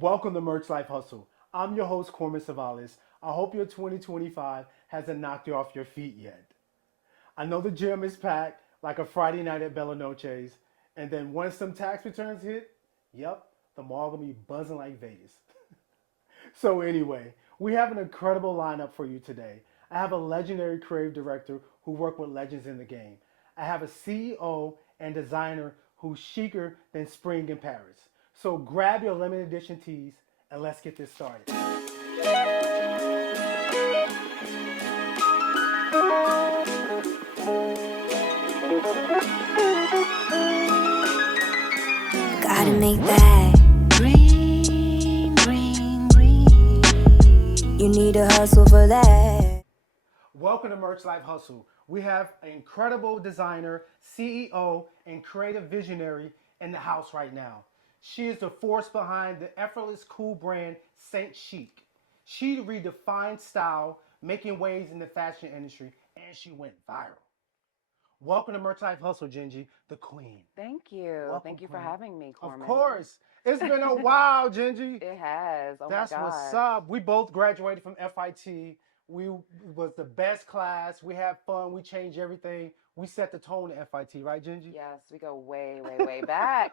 Welcome to Merch Life Hustle. I'm your host, Corman Sevallis. I hope your 2025 hasn't knocked you off your feet yet. I know the gym is packed like a Friday night at Bella Noche's, and then once some tax returns hit, yep, the mall gonna be buzzing like Vegas. So anyway, we have an incredible lineup for you today. I have a legendary creative director who worked with legends in the game. I have a CEO and designer who's chicer than spring in Paris. So grab your limited edition tees and let's get this started. Gotta make that green, green, green. You need to hustle for that. Welcome to Merch Life Hustle. We have an incredible designer, CEO, and creative visionary in the house right now. She is the force behind the effortless cool brand Saint Chic. She redefined style, making waves in the fashion industry, and she went viral. Welcome to Merch Life Hustle, Gingie, the queen. Thank you. Welcome, Thank you for queen. having me, Of Corman. course. It's been a while, Gingie. It has. Oh That's my what's gosh. up. We both graduated from FIT. We was the best class. We had fun. We changed everything. We set the tone at FIT, right, Gingy? Yes, we go way, way, way back.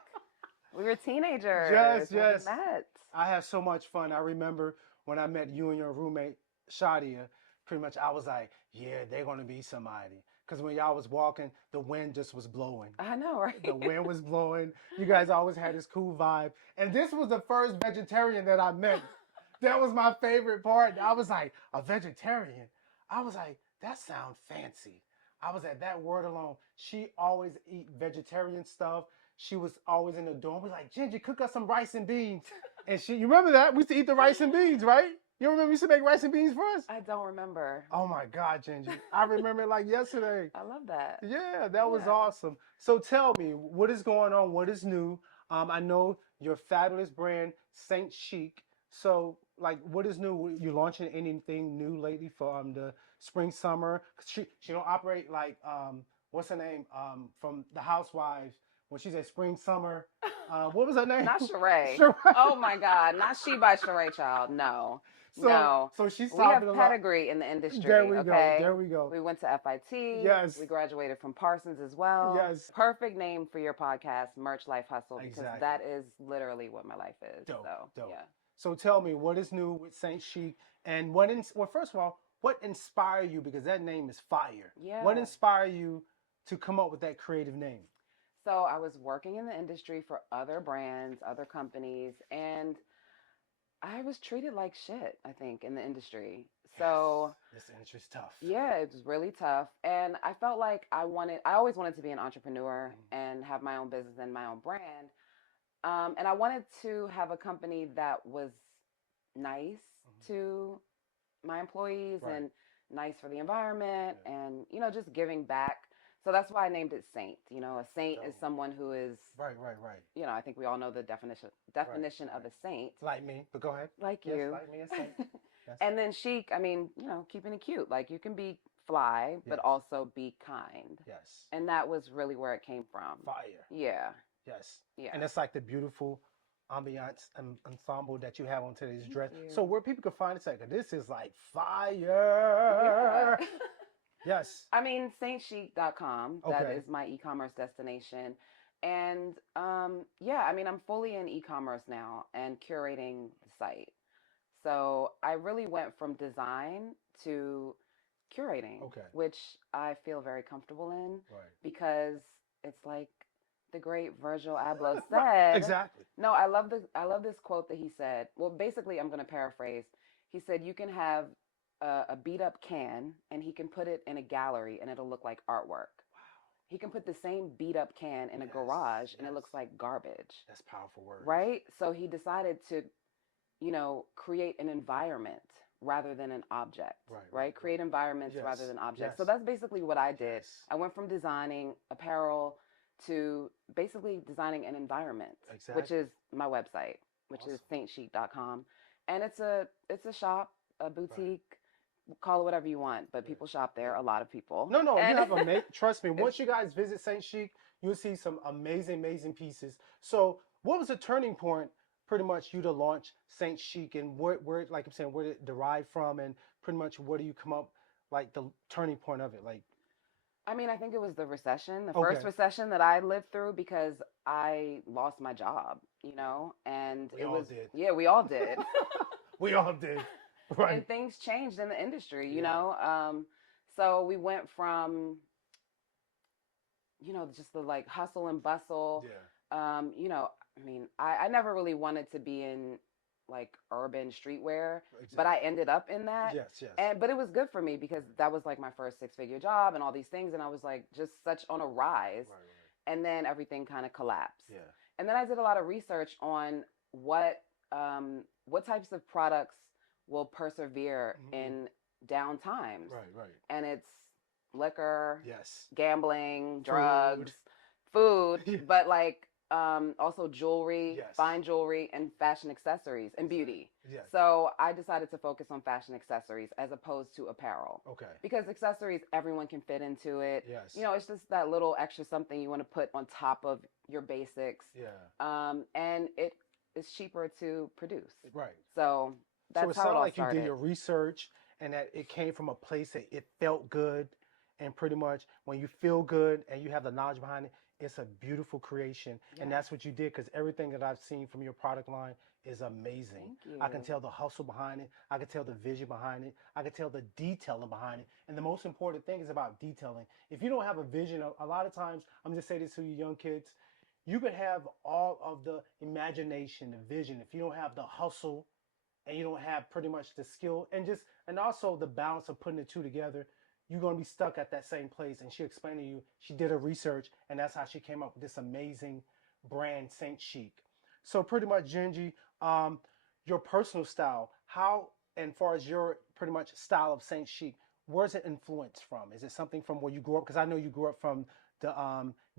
We were teenagers Yes, when yes. we met. I had so much fun. I remember when I met you and your roommate, Shadia, pretty much I was like, yeah, they're going to be somebody. Because when y'all was walking, the wind just was blowing. I know, right? The wind was blowing. You guys always had this cool vibe. And this was the first vegetarian that I met. That was my favorite part. I was like, a vegetarian. I was like, that sounds fancy. I was at that word alone. She always eat vegetarian stuff. She was always in the dorm. We like, Ginger, cook us some rice and beans. And you remember that? We used to eat the rice and beans, right? You remember we used to make rice and beans for us? I don't remember. Oh my God, Ginger. I remember it like yesterday. I love that. Yeah, that was Yeah. awesome. So tell me, what is going on? What is new? I know your fabulous brand, Saint Chic. So, like, what is new? You launching anything new lately for the spring summer? 'Cause she don't operate like what's her name from the Housewives when she's at spring summer. What was her name? Not Sheree. Sheree. Oh my God. Not She by Sheree Child. No. No. So she's We have talking a lot. pedigree in the industry. There we go. Okay. There we go. We went to FIT. Yes. We graduated from Parsons as well. Yes. Perfect name for your podcast, Merch Life Hustle, because Exactly. that is literally what my life is. Dope, So, dope. yeah. So tell me, what is new with Saint Chic, and well, first of all, what inspired you? Because that name is fire. Yeah. What inspired you to come up with that creative name? So I was working in the industry for other brands, other companies, and I was treated like shit, I think, in the industry. So This industry's tough. yeah, it was really tough. And I felt like I always wanted to be an entrepreneur and have my own business and my own brand. And I wanted to have a company that was nice to my employees Right. and nice for the environment Yeah. and, just giving back. So that's why I named it Saint. A saint is Dope. someone who is, Right. I think we all know the definition of a saint, Like me, but go ahead. like Yes, you. like me, a saint. Yes. And then chic, I mean, keeping it cute. Like you can be fly, but Yes. also be kind. Yes. And that was really where it came from. Fire. Yeah. Yes. Yeah. And it's like the beautiful ambiance and ensemble that you have on today's Thank dress. you. So where people can find it, this is like fire. Yeah. Yes. I mean, saintchic.com. That Okay. is my e-commerce destination. And yeah, I mean, I'm fully in e-commerce now and curating the site. So I really went from design to curating, Okay. which I feel very comfortable in Right. because it's like the great Virgil Abloh Right. said. Exactly. No, I love this quote that he said. Well, basically, I'm going to paraphrase. He said, "You can have a beat up can, and he can put it in a gallery, and it'll look like artwork. He can put the same beat up can in a Yes, garage, and it yes. looks like garbage, That's powerful words. right? So he decided to, create an environment rather than an object, Right. Create environments Yes, rather than objects. yes. So that's basically what I did. Yes. I went from designing apparel to basically designing an environment, which Exactly. is my website, which is saintchic.com. And it's a shop, a boutique, call it whatever you want, but people shop there, a lot of people. No, you And- have trust me, once you guys visit Saint Chic, you'll see some amazing pieces. So what was the turning point pretty much you to launch Saint Chic, and where like I'm saying, where did it derive from, and pretty much where do you come up, like the turning point of it, like. I mean, I think it was the recession, the Okay. first recession that I lived through because I lost my job, and We it all was, did. yeah, we all did. We all did. Right. And things changed in the industry, Yeah. So we went from, just the like hustle and bustle. Yeah. I mean, I never really wanted to be in like urban streetwear, but Exactly. I ended up in that. Yes. Yes. But it was good for me because that was like my first six-figure job and all these things, and I was like just such on a rise. Right. And then everything kind of collapsed. Yeah. And then I did a lot of research on what types of products will persevere in down times. Right. And it's liquor, Yes. gambling, drugs, food, Yes. but like also jewelry, Yes. fine jewelry, and fashion accessories and beauty. Yes. So I decided to focus on fashion accessories as opposed to apparel. Okay. Because accessories, everyone can fit into it. Yes. It's just that little extra something you want to put on top of your basics. Yeah. And it is cheaper to produce. Right. So that's so it how it sounded all like started. you did your research and that it came from a place that it felt good, and pretty much when you feel good and you have the knowledge behind it, it's a beautiful creation. Yeah. And that's what you did, because everything that I've seen from your product line is amazing. Thank you. I can tell the hustle behind it. I can tell the vision behind it. I can tell the detailing behind it. And the most important thing is about detailing. If you don't have a vision, a lot of times, I'm just saying this to you young kids, you can have all of the imagination, the vision. If you don't have the hustle and you don't have pretty much the skill and also the balance of putting the two together, you're going to be stuck at that same place. And she explained to you, she did her research, and that's how she came up with this amazing brand, Saint Chic. So pretty much, Gingie, your personal style, how, and far as your pretty much style of Saint Chic, where's it influenced from? Is it something from where you grew up? Because I know you grew up from the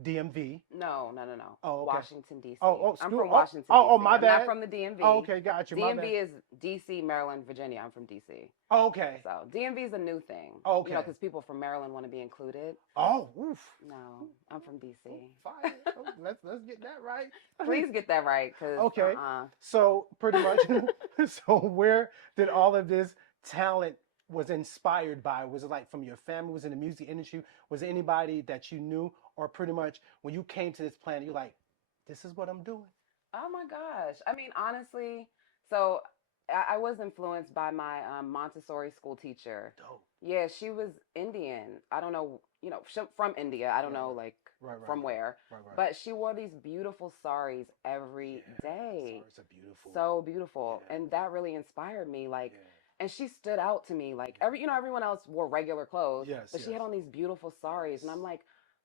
DMV. No. Oh, okay. Washington, D.C. I'm from Washington, D.C. Oh, my bad. I'm not from the DMV. Oh, okay, got you. My bad. DMV is D.C., Maryland, Virginia. I'm from D.C. Oh, okay. So DMV is a new thing. Oh, okay. Because people from Maryland want to be included. Oh, oof. No, I'm from D.C. Fine. Let's get that right. Please get that right, because okay. So pretty much, so where did all of this talent was inspired by? Was it like from your family? Was it in the music industry? Was it anybody that you knew? Or pretty much when you came to this planet, you're like, this is what I'm doing? Oh my gosh. I mean, honestly, so I was influenced by my Montessori school teacher. Dope. Yeah, she was Indian. I don't know, from India. I don't know, like, from where. Right. But she wore these beautiful saris every day. Saris are beautiful. So beautiful. Yeah. And that really inspired me. Like, and she stood out to me. Like, everyone else wore regular clothes. Yes, but she had on these beautiful saris. And I'm like,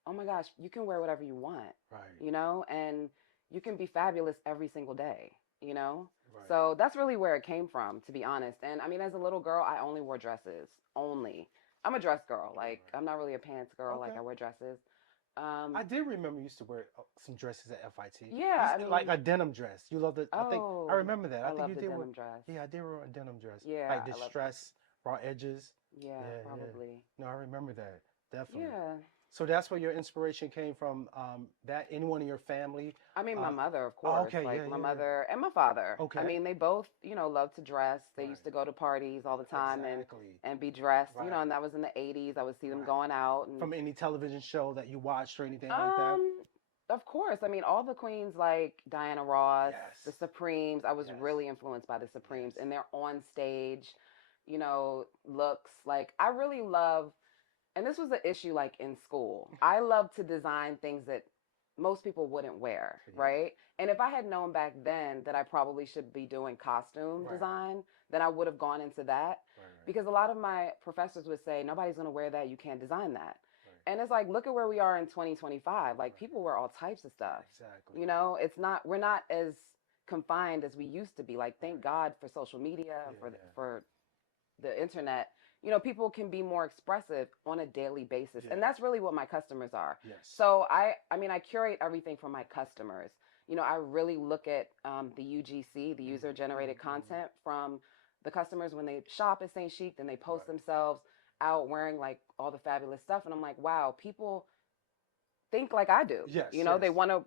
oh my gosh, you can wear whatever you want. Right. And you can be fabulous every single day, Right. So that's really where it came from, to be honest. And I mean, as a little girl, I only wore dresses. Only. I'm a dress girl. Like, I'm not really a pants girl. Okay. Like, I wear dresses. I did remember you used to wear some dresses at FIT. Yeah, I mean, like a denim dress. You loved it. I think I remember that. I think love you the did denim wear, dress. Yeah, I did wear a denim dress. Yeah, like I love distress, raw edges. Yeah, probably. No, I remember that. Definitely. Yeah. So that's where your inspiration came from. That anyone in your family? I mean, my mother, of course. Okay, like my mother and my father. Okay. I mean, they both, love to dress. They used to go to parties all the time and be dressed. Right. And that was in the 80s. I would see them going out. And, from any television show that you watched or anything like that? Of course. I mean, all the queens like Diana Ross, the Supremes. I was really influenced by the Supremes and their on stage, looks. Like, I really love, and this was an issue like in school. I love to design things that most people wouldn't wear, right? And if I had known back then that I probably should be doing costume design, then I would have gone into that. Because a lot of my professors would say, nobody's going to wear that. You can't design that. And it's like, look at where we are in 2025. Like, people wear all types of stuff. Exactly. We're not as confined as we used to be. Like, thank God for social media, for the internet. People can be more expressive on a daily basis. And that's really what my customers are. Yes. So I curate everything for my customers. I really look at the UGC, the user generated content from the customers when they shop at Saint Chic, then they post themselves out wearing like all the fabulous stuff. And I'm like, wow, people think like I do. Yes. They want to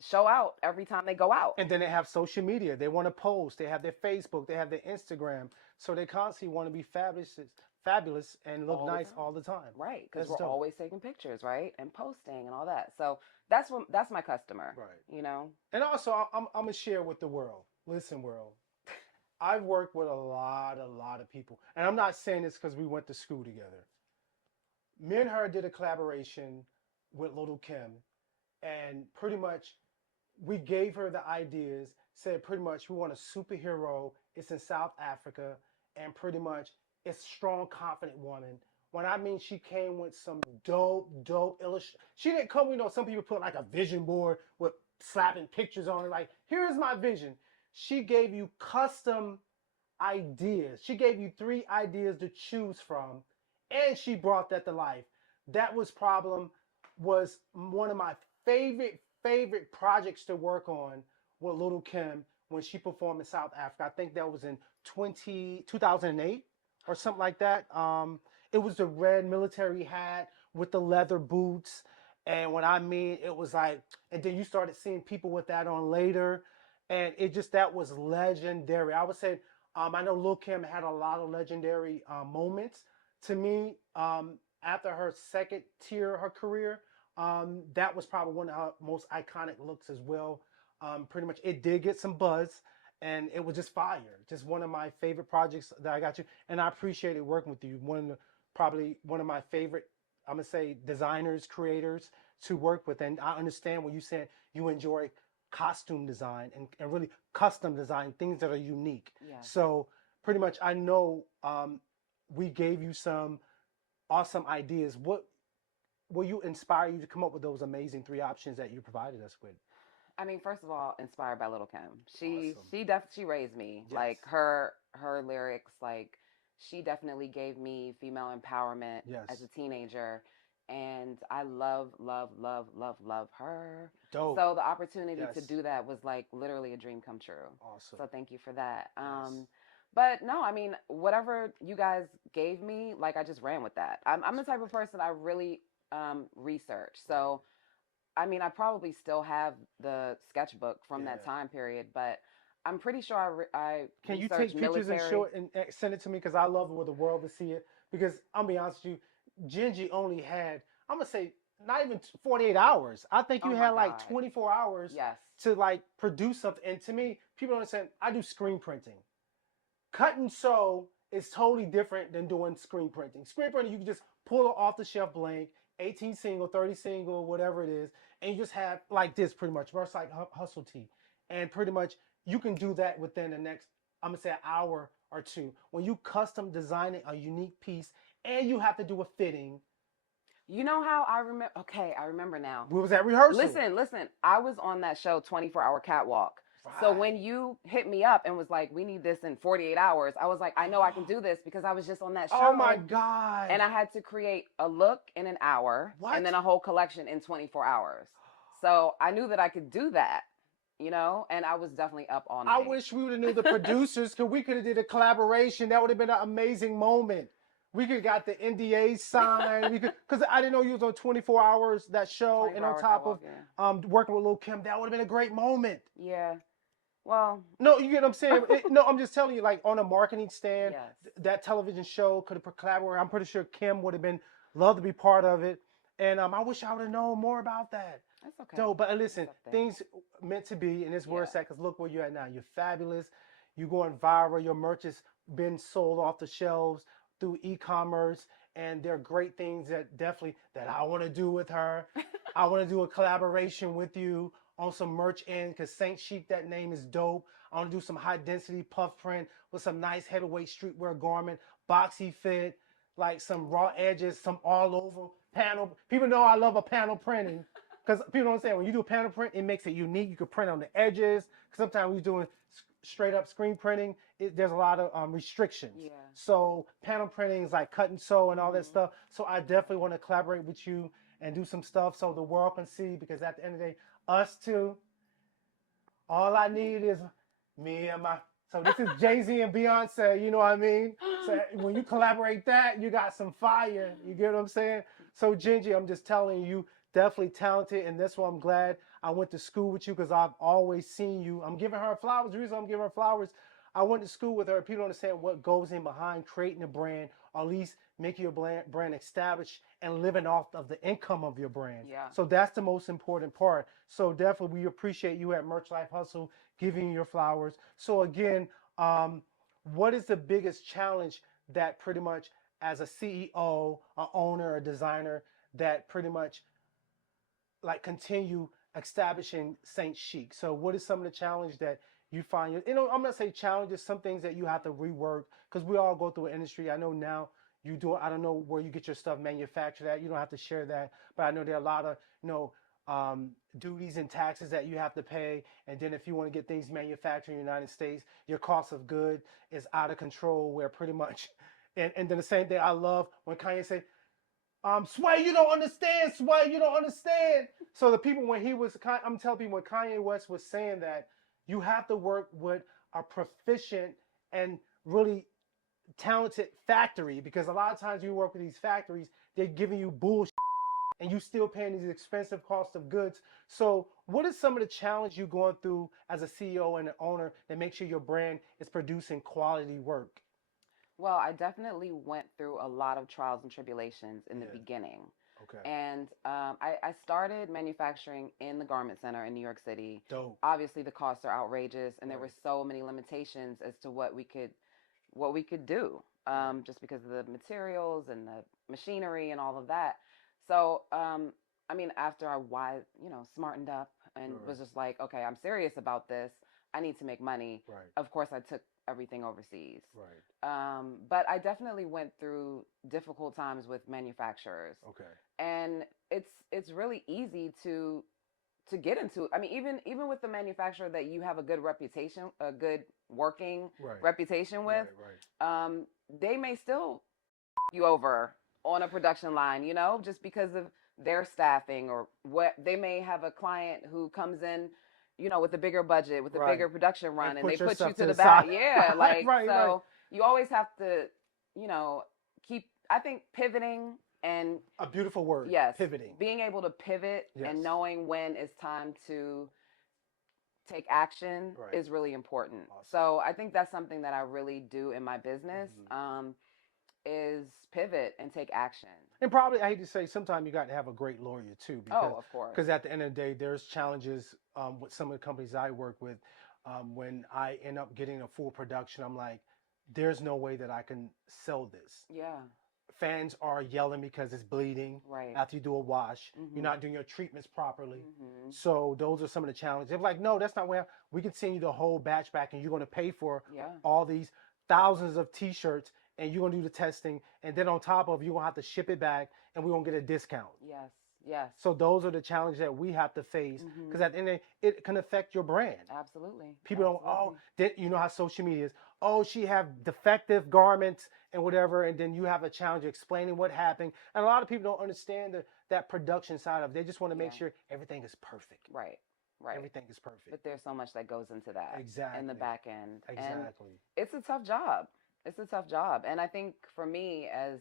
show out every time they go out. And then they have social media. They want to post. They have their Facebook. They have their Instagram. So they constantly want to be fabulous, and look All the nice time. all the time. Right, because That's we're dope. always taking pictures, right, and posting and all that. So that's my customer. Right. You know. And also, I'm gonna share with the world. Listen, world. I've worked with a lot of people, and I'm not saying this because we went to school together. Me and her did a collaboration with Little Kim, and pretty much we gave her the ideas. Said pretty much we want a superhero. It's in South Africa, and pretty much it's strong, confident woman. When I mean she came with some dope illustration. She didn't come, some people put like a vision board with slapping pictures on it. Like, here's my vision. She gave you custom ideas. She gave you 3 ideas to choose from, and she brought that to life. That was one of my favorite projects to work on with Little Kim when she performed in South Africa. I think that was in 2008 or something like that. It was the red military hat with the leather boots. And when I mean, it was like, and then you started seeing people with that on later. And that was legendary. I would say, I know Lil Kim had a lot of legendary moments. To me, after her second tier of her career, that was probably one of her most iconic looks as well. Pretty much, it did get some buzz, and it was just fire. Just one of my favorite projects that I got you, and I appreciated working with you. Probably one of my favorite, I'm gonna say, designers, creators to work with. And I understand when you said you enjoy costume design and really custom design, things that are unique. Yeah. So pretty much, I know we gave you some awesome ideas. What will you inspire you to come up with those amazing 3 options that you provided us with? I mean, first of all, inspired by Little Kim. Awesome. She raised me. Yes. Like her lyrics, like she definitely gave me female empowerment Yes. as a teenager, and I love her. Dope. So the opportunity Yes. to do that was like literally a dream come true. Awesome. So thank you for that. Yes. But no, I mean, whatever you guys gave me, like I just ran with that. I'm the type of person I really research. So I mean, I probably still have the sketchbook from that time period, but I'm pretty sure I Can you take pictures and show it and send it to me? Because I love it with the world to see it. Because I'll be honest with you, Gingie only had, I'm gonna say, not even 48 hours. I think you Oh my had like God. 24 hours Yes. to like produce something. And to me, people don't understand. I do screen printing. Cut and sew is totally different than doing screen printing. Screen printing, you can just pull it off the shelf blank, 18 single, 30 single, whatever it is, and you just have like this pretty much, versus like hustle tee. And pretty much you can do that within the next, I'm gonna say, an hour or 2. When you custom designing a unique piece and you have to do a fitting. You know how I remember? Okay, I remember now. We was at rehearsal. Listen. I was on that show, 24-hour Catwalk. Right. So when you hit me up and was like, we need this in 48 hours, I was like, I know I can do this because I was just on that show. Oh my God. And I had to create a look in an hour. What? And then a whole collection in 24 hours. So I knew that I could do that, and I was definitely up all night. I wish we would have knew the producers, because we could have did a collaboration. That would have been an amazing moment. We could have got the NDA signed. Because I didn't know you was on 24 hours, that show, and on top of working with Lil Kim. That would have been a great moment. Yeah. Well. No, you get what I'm saying? No, I'm just telling you, like, on a marketing stand, yes. That television show could have collaborated. I'm pretty sure Kim would have loved to be part of it. And I wish I would have known more about that. That's okay. So, but listen, things meant to be, and it's where it's at, because look where you're at now. You're fabulous. You're going viral. Your merch has been sold off the shelves through e-commerce, and there are great things that I want to do with her. I want to do a collaboration with you on some merch end, because Saint Chic, that name is dope. I want to do some high density puff print with some nice heavyweight streetwear garment, boxy fit, like some raw edges, some all over panel. People know I love a panel printing, because people don't understand, when you do a panel print, it makes it unique. You can print on the edges. Sometimes when you're doing straight up screen printing, there's a lot of restrictions. Yeah. So panel printing is like cut and sew and all that stuff. So I definitely want to collaborate with you and do some stuff so the world can see, because at the end of the day, us two, all I need is me and my. So this is Jay-Z and Beyonce, you know what I mean? So when you collaborate that, you got some fire. You get what I'm saying? So Gingie, I'm just telling you, definitely talented, and that's why I'm glad I went to school with you because I've always seen you. I'm giving her flowers. The reason I'm giving her flowers, I went to school with her. People don't understand what goes in behind creating a brand, or at least making your brand established and living off of the income of your brand. Yeah. So that's the most important part. So definitely we appreciate you at Merch Life Hustle giving you your flowers. So again, what is the biggest challenge that pretty much as a CEO, a owner, a designer, that pretty much like continue establishing Saint Chic? So what is some of the challenge that you find, I'm not saying challenges, some things that you have to rework, because we all go through an industry. I know now you do, I don't know where you get your stuff manufactured at. You don't have to share that, but I know there are a lot of, duties and taxes that you have to pay. And then if you want to get things manufactured in the United States, your cost of good is out of control, where pretty much, and then the same thing I love when Kanye say, Sway, you don't understand, Sway, you don't understand. So the people, I'm telling people, when Kanye West was saying that, you have to work with a proficient and really talented factory, because a lot of times you work with these factories, they're giving you bullshit and you still paying these expensive cost of goods. So what is some of the challenge you're going through as a CEO and an owner that makes sure your brand is producing quality work? Well, I definitely went through a lot of trials and tribulations in the beginning. Okay. And I started manufacturing in the Garment Center in New York City. Dope. Obviously, the costs are outrageous, and there were so many limitations as to what we could do, just because of the materials and the machinery and all of that. So, after I smartened up and was just like, okay, I'm serious about this. I need to make money. Right. Of course, I took everything overseas. Right. But I definitely went through difficult times with manufacturers. Okay. And it's really easy to get into. I mean, even with the manufacturer that you have a good reputation, a good working reputation with, they may still you over on a production line, just because of their staffing, or what they may have a client who comes in, with a bigger budget, with a bigger production run, and they put you to the back. Yeah, you always have to, keep, I think, pivoting. And a beautiful word. Yes. Pivoting. Being able to pivot and knowing when it's time to take action is really important. Awesome. So I think that's something that I really do in my business, is pivot and take action. And probably, I hate to say, sometimes you got to have a great lawyer too. Because, of course. Because at the end of the day, there's challenges with some of the companies I work with. When I end up getting a full production, I'm like, there's no way that I can sell this. Yeah. Fans are yelling because it's bleeding after you do a wash. You're not doing your treatments properly. So those are some of the challenges. They're like, no, that's not where we can send you the whole batch back, and you're going to pay for all these thousands of T-shirts, and you're going to do the testing. And then on top of, you're going to have to ship it back, and we're going to get a discount. Yes. Yes. So those are the challenges that we have to face, because at the end of the day, it can affect your brand. Absolutely. People don't, you know how social media is. Oh, she have defective garments and whatever, and then you have a challenge explaining what happened. And a lot of people don't understand that production side of it. They just want to make sure everything is perfect. Right. Right. Everything is perfect. But there's so much that goes into that. Exactly. In the back end. Exactly. And it's a tough job. It's a tough job. And I think for me, as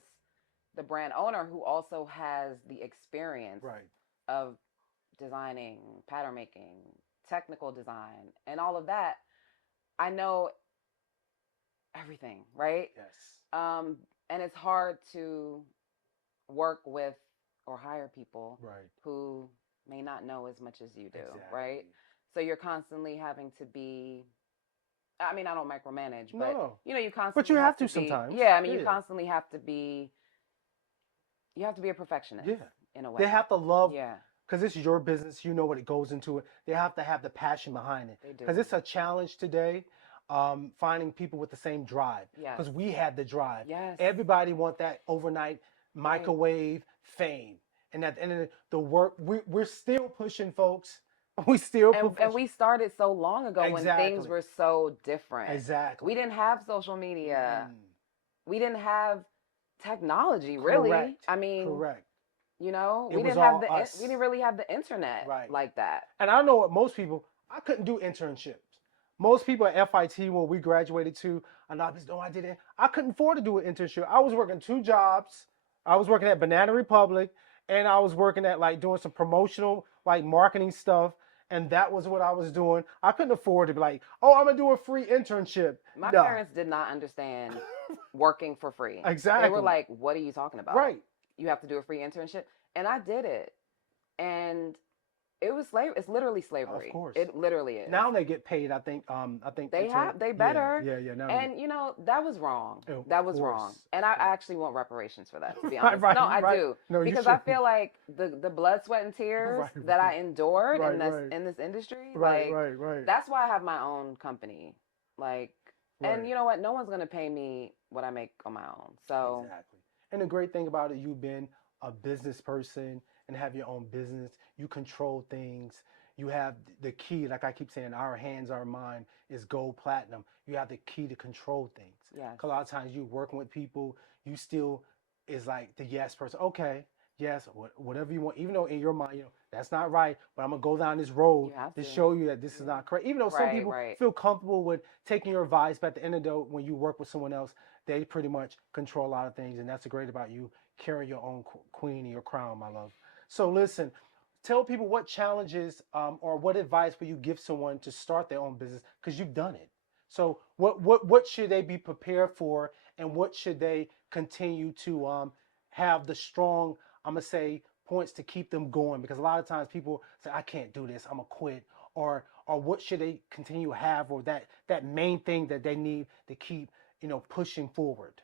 the brand owner who also has the experience of designing, pattern making, technical design, and all of that, I know everything, right? Yes. And it's hard to work with or hire people who may not know as much as you do, right? So you're constantly having to be, I mean, I don't micromanage, but you constantly but you have to be, sometimes. Yeah, I mean, you constantly have to be, you have to be a perfectionist in a way. They have to love, because it's your business, you know what it goes into it. They have to have the passion behind it. They do. Because it's a challenge today, finding people with the same drive. Because we had the drive. Yes. Everybody want that overnight microwave fame. And at the end of the work, we're still pushing, folks. We still and we started so long ago when things were so different. Exactly. We didn't have social media. We didn't have technology, really. Correct. I mean, correct. We didn't really have the internet like that. And I know what most people, I couldn't do internships. Most people at FIT, where we graduated to, a lot of people, I didn't. I couldn't afford to do an internship. I was working 2 jobs. I was working at Banana Republic, and I was working at doing some promotional marketing stuff. and that was what I was doing. I couldn't afford to be like, oh, I'm gonna do a free internship. My No. parents did not understand working for free. Exactly. They were like, what are you talking about? Right. You have to do a free internship. And I did it. And it was slavery. It's literally slavery. Of course. It literally is. Now they get paid. I think. They better. Yeah. Now And you know, that was wrong. Oh, That was of wrong. course. And I actually want reparations for that, to be Right, honest. right, No, I right. do. No, you because I should. feel like the blood, sweat, and tears Right, that right. I endured Right, in this right. in this industry, Right, like right. that's why I have my own company. Like, Right. and you know what? No one's gonna pay me what I make on my own. So Exactly. And the great thing about it, you've been a business person and have your own business. You control things. You have the key, like I keep saying, our hands, our mind is gold, platinum. You have the key to control things. yes, 'Cause a lot of times you're working with people, you still is like the yes person. Okay, yes, whatever you want. Even though in your mind, you know, that's not right, but I'm gonna go down this road You have to to. show you that this is not correct. Even though some Right, people right. feel comfortable with taking your advice, but at the end of the day, when you work with someone else, they pretty much control a lot of things, and that's the great about you carrying your own queen and your crown, my love. So listen, tell people what challenges or what advice would you give someone to start their own business, because you've done it. So what should they be prepared for, and what should they continue to have the strong, I'm gonna say, points to keep them going? Because a lot of times people say, I can't do this, I'm gonna quit, or what should they continue to have, or that main thing that they need to keep, you know, pushing forward.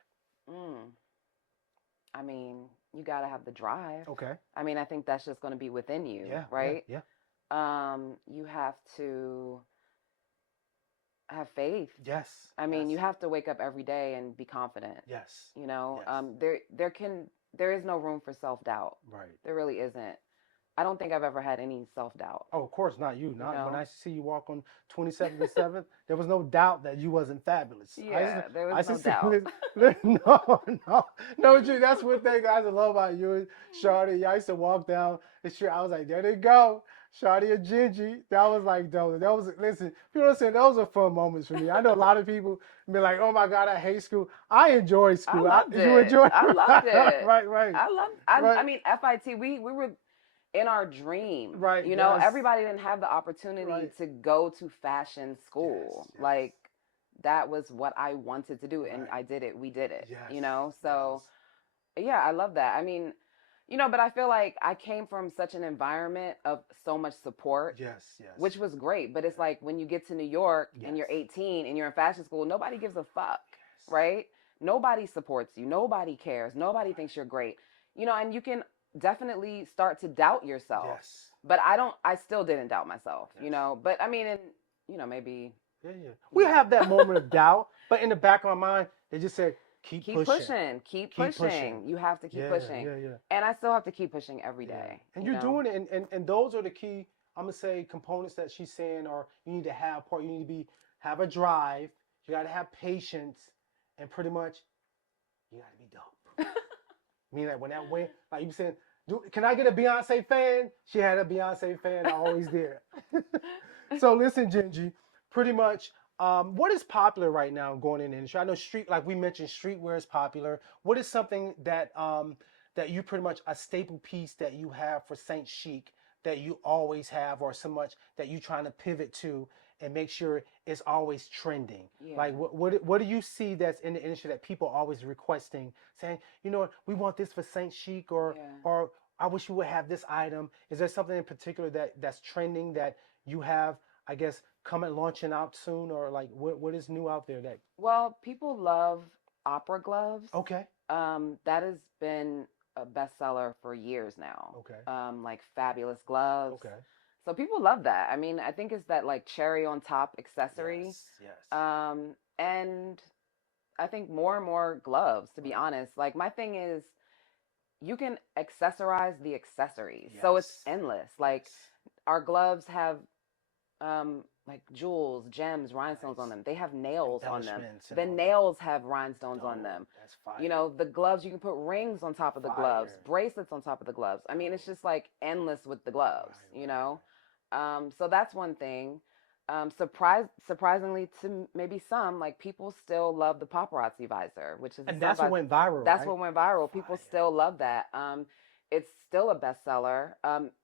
Mm. I mean, you gotta have the drive. Okay. I mean, I think that's just gonna be within you, Yeah. right? Yeah. You have to have faith. Yes. I mean, yes, you have to wake up every day and be confident. Yes. You know, Yes. there is no room for self-doubt. Right. There really isn't. I don't think I've ever had any self-doubt. Oh, of course not you. Not when know? I see you walk on 27th and 7th, there was no doubt that you wasn't fabulous. Yeah, there was no see- doubt. no, G, that's one thing I love about you and Shawty. I used to walk down the street. I was like, there they go. Shawty and Gingie. That was like, listen, people don't say those are fun moments for me. I know a lot of people be like, oh my God, I hate school. I enjoy school. I loved it. You enjoy it? I loved it. Right. I mean, FIT, we were in our dream. Right, You know, yes. everybody didn't have the opportunity Right. to go to fashion school. Yes. Like, that was what I wanted to do, and Right. I did it. We did it. Yes, You know, so yes. yeah, I love that. I mean, you know, but I feel like I came from such an environment of so much support, Yes. which was great. But it's like when you get to New York and you're Yes. 18 and you're in fashion school, nobody gives a fuck, right? Nobody supports you. Nobody cares. Nobody thinks you're great. You know, and you can definitely start to doubt yourself. Yes. But I still didn't doubt myself, you know. But I mean, you know, maybe Yeah. We have that moment of doubt, but in the back of my mind, they just said, keep pushing. keep pushing. You have to keep pushing. Yeah. And I still have to keep pushing every day. And you you're know? doing it, and those are the key, I'm gonna say, components that she's saying, or you need to have part. You need to have a drive. You got to have patience, and pretty much, you got to be dope. Meaning that when that went, like you said, can I get a Beyonce fan? She had a Beyonce fan always there. So listen, Gingie, pretty much, what is popular right now going in the industry? I know like we mentioned, streetwear is popular. What is something that that you pretty much a staple piece that you have for Saint Chic that you always have, or so much that you trying to pivot to and make sure it's always trending? Yeah. Like what do you see that's in the industry that people are always requesting, saying, you know what, we want this for Saint Chic, or I wish you would have this item. Is there something in particular that's trending that you have, I guess, launching out soon, or like what is new out there that? Well, people love opera gloves. Okay. That has been a bestseller for years now. Okay. Like fabulous gloves. Okay. So people love that. I mean, I think it's that like cherry on top accessory. Yes. And I think more and more gloves, to be honest. Like my thing is, you can accessorize the accessories. So it's Yes. endless. Like our gloves have like jewels, gems, rhinestones on them. They have nails on them. Embellishments and The all that. nails have rhinestones on them. That's fire. You know, the gloves, you can put rings on top of the gloves, Fire. bracelets on top of the gloves. I mean, it's just like endless with the gloves, Right, you know? So that's one thing. Surprisingly to maybe some, like people still love the paparazzi visor, which is And that's what went viral. That's right? what went viral. People Fire. still love that. it's still a bestseller.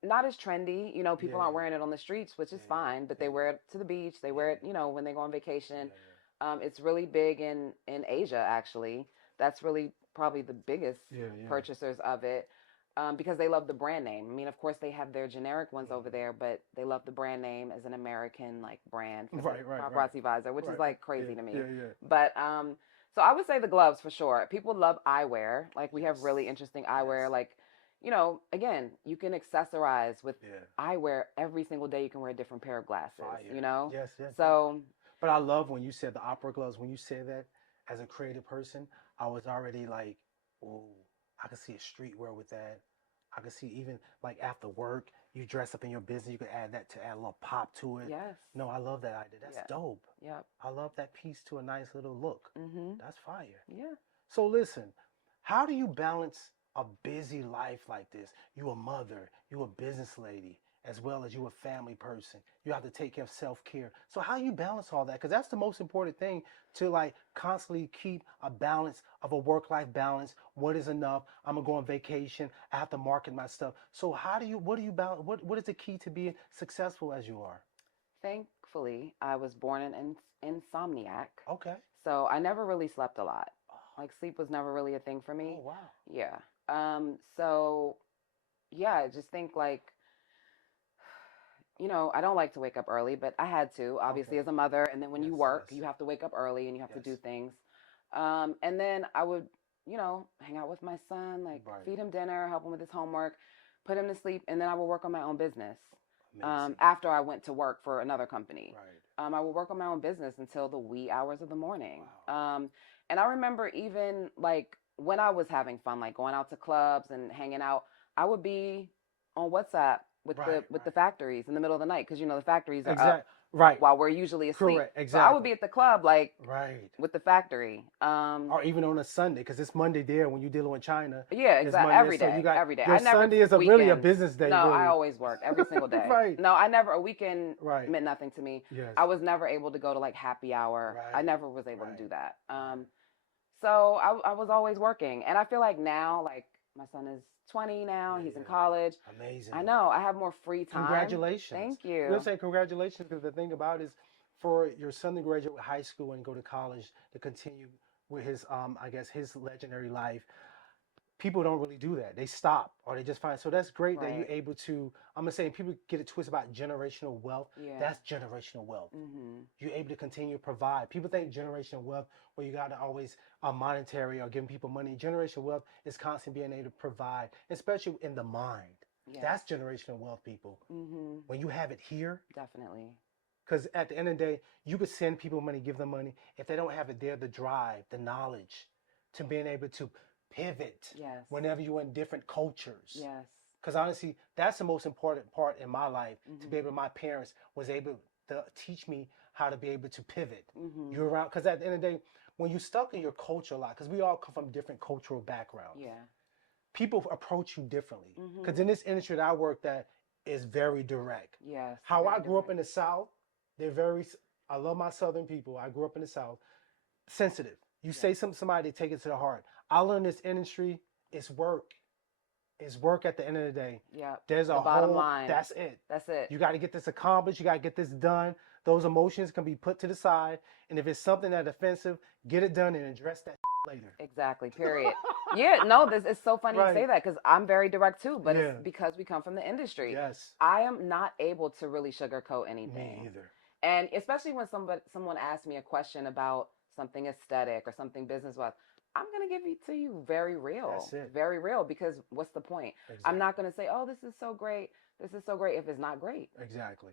Not as trendy, you know, people Yeah, aren't yeah. wearing it on the streets, which is Yeah, fine, but yeah, they wear it to the beach, they yeah, wear it, you know, when they go on vacation. yeah, It's really big in Asia, actually. That's really probably the biggest yeah, yeah, yeah. purchasers of it. Because they love the brand name. I mean, of course, they have their generic ones over Mhm. there, but they love the brand name as an American like brand for the Right, right, right, paparazzi visor, which is right, right. like Yeah, crazy to yeah, me. yeah. But so I would say the gloves for sure. People love eyewear. Like we have Yes, really interesting yes. eyewear. Like, you know, again, you can accessorize with Yeah. eyewear every single day. You can wear a different pair of glasses. You Fire. know, Yes, yes, yes. so But I love when you said the opera gloves. When you said that as a creative person, I was already like, oh, I could see a streetwear with that. I could see even like after work, you dress up in your business, you could add that to add a little pop to it. yes, No, I love that idea. That's yeah, dope. yep, I love that piece to a nice little look. mhm, That's fire. yeah. So listen, how do you balance a busy life like this? You a mother, you a business lady, as well as you a family person. You have to take care of self-care. So how you balance all that? Because that's the most important thing to like constantly keep a balance of a work-life balance. What is enough? I'm gonna go on vacation. I have to market my stuff. So what do you balance? What is the key to being successful as you are? Thankfully, I was born an insomniac, Okay. so I never really slept a lot. Oh, Like sleep was never really a thing for oh me. wow. Yeah. So yeah, I just think like, you know, I don't like to wake up early, but I had to, Okay. obviously, as a mother. And then when Yes, you work, yes, you have to wake up early and you have to do yes. things. And then I would, you know, hang out with my son, like Right. feed him dinner, help him with his homework, put him to sleep, and then I would work on my own business. Amazing. After I went to work for another company, Right. I would work on my own business until the wee hours of the morning. Wow. And I remember even like when I was having fun, like going out to clubs and hanging out, I would be on WhatsApp Right, with the right. factories in the middle of the night because you know the factories are up Exact. Right. while we're usually asleep. Correct. So I would Exactly. be at the club like Right. with the factory. Or even on a Sunday, because it's Monday there when you're dealing with China. Yeah, It's exactly. Monday there. So you got Every day. your I never Sunday took is really a weekends. business day, No, I really. always worked every single day. Right. No, I never. A weekend Right. meant nothing to me. Yes. I was never able to go to like happy hour. I Right. never was able to Right. do that. Right. So I was always working, and I feel like now, like my son is 20 now. Yeah, He's in yeah. college. Amazing. I know I have more free time. Congratulations. Thank You know what you. I'm saying? Congratulations, because the thing about it is for your son to graduate high school and go to college to continue with his I guess his legendary life. People don't really do that. They stop or they just find. So that's great that you're Right. able to. I'm gonna say people get it twisted about generational wealth. Yeah. That's generational wealth. Mhm. You're able to continue to provide. People think generational wealth, where you got to always monetary or giving people money. Generational wealth is constantly being able to provide, especially in the mind. Yes. That's generational wealth, people. Mhm. When you have it here, Definitely. because at the end of the day, you could send people money, give them money. If they don't have it there, the drive, the knowledge to being able to pivot Yes. whenever you're in different cultures. Yes. Because honestly, that's the most important part in my life. To be Mhm. able, my parents was able to teach me how to be able to pivot. Mhm. You're around, because at the end of the day, when you're stuck in your culture a lot, because we all come from different cultural backgrounds, Yeah. people approach you differently. Mhm. Because in this industry that I work at is very direct. Yes. How very I grew up direct. in the South, they're very, I love my Southern people. I grew up in the South. Sensitive. You say something to somebody, they take it to the heart. I learned this industry, it's work. It's work at the end of the day. Yeah. There's The a bottom whole, line. that's it. That's it. You got to get this accomplished. You got to get this done. Those emotions can be put to the side. And if it's something that's offensive, get it done and address that later. Exactly. Period. Yeah. No. This is so funny you say Right. that because I'm very direct too, but Yeah. it's because we come from the industry. Yes. I am not able to really sugarcoat anything. Me either. And especially when someone asks me a question about something aesthetic or something business wise, I'm gonna give it to you very real. That's it. Very real because what's the point? Exactly. I'm not gonna say, oh, this is so great. This is so great if it's not great. Exactly.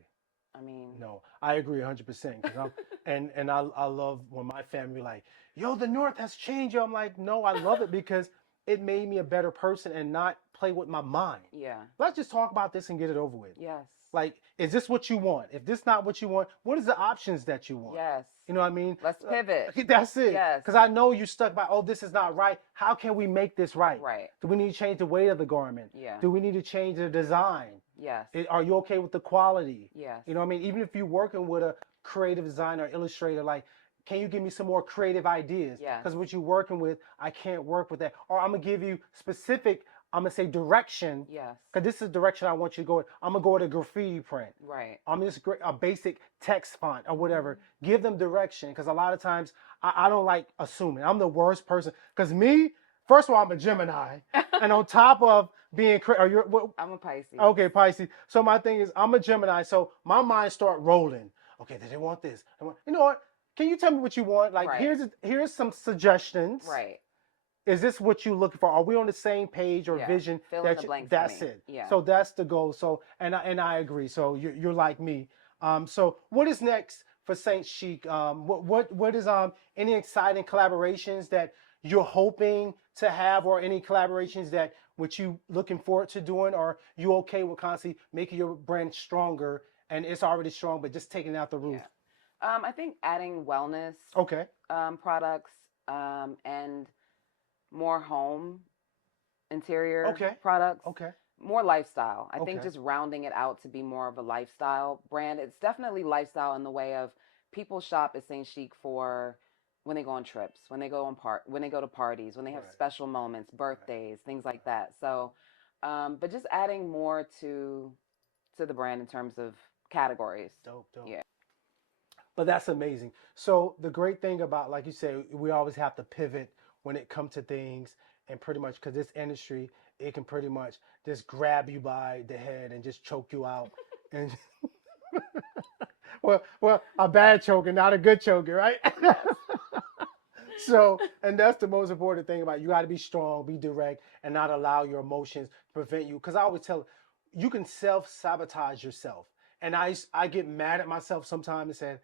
I mean, No, I agree 100%. Cause I'm, and I love when my family like, yo, the North has changed. Yo, I'm like, no, I love it because it made me a better person and not play with my mind. yeah. Let's just talk about this and get it over with. Yes. Like, is this what you want? If this not what you want, what is the options that you want? Yes. You know what I mean? Let's pivot. That's it. Yes. Because I know you stuck by, oh, this is not right. How can we make this right? Right. Do we need to change the weight of the garment? Yeah. Do we need to change the design? Yes. Are you okay with the quality? Yes. You know what I mean? Even if you're working with a creative designer, illustrator, like, can you give me some more creative ideas? Yes. Because what you're working with, I can't work with that. Or I'm going to give you specific I'm gonna say direction, Yes. because this is the direction I want you to go. I'm gonna go with a graffiti print. Right. I'm just a basic text font or whatever. Give them direction, because a lot of times I don't like assuming. I'm the worst person, because me, first of all, I'm a Gemini, and on top of being, I'm a Pisces. okay, Pisces. So my thing is, I'm a Gemini, so my mind start rolling. Okay, they want this. You know what? Can you tell me what you want? Like, Right. here's some suggestions. Right. Is this what you're looking for? Are we on the same page or Yeah. vision? Fill in the blanks for That's me. it. Yeah. So that's the goal. So and I agree. So you're like me. So what is next for Saint Chic? What is any exciting collaborations that you're hoping to have, or any collaborations that which you looking forward to doing, or you okay with constantly making your brand stronger and it's already strong, but just taking it out the roof? Yeah. I think adding wellness Okay. products and more home interior Okay. products. Okay. More lifestyle. I think Okay. just rounding it out to be more of a lifestyle brand. It's definitely lifestyle in the way of people shop at Saint Chic for when they go on trips, when they go when they go to parties, when they have Right. special moments, birthdays, things like that. So, but just adding more to the brand in terms of categories. Dope. Yeah. But that's amazing. So the great thing about, like you said, we always have to pivot when it comes to things, and pretty much because this industry, it can pretty much just grab you by the head and just choke you out. And well, a bad choking, not a good choking, right? So, and that's the most important thing about it. You got to be strong, be direct, and not allow your emotions to prevent you. Because I always tell you can self-sabotage yourself. And I get mad at myself sometimes and say,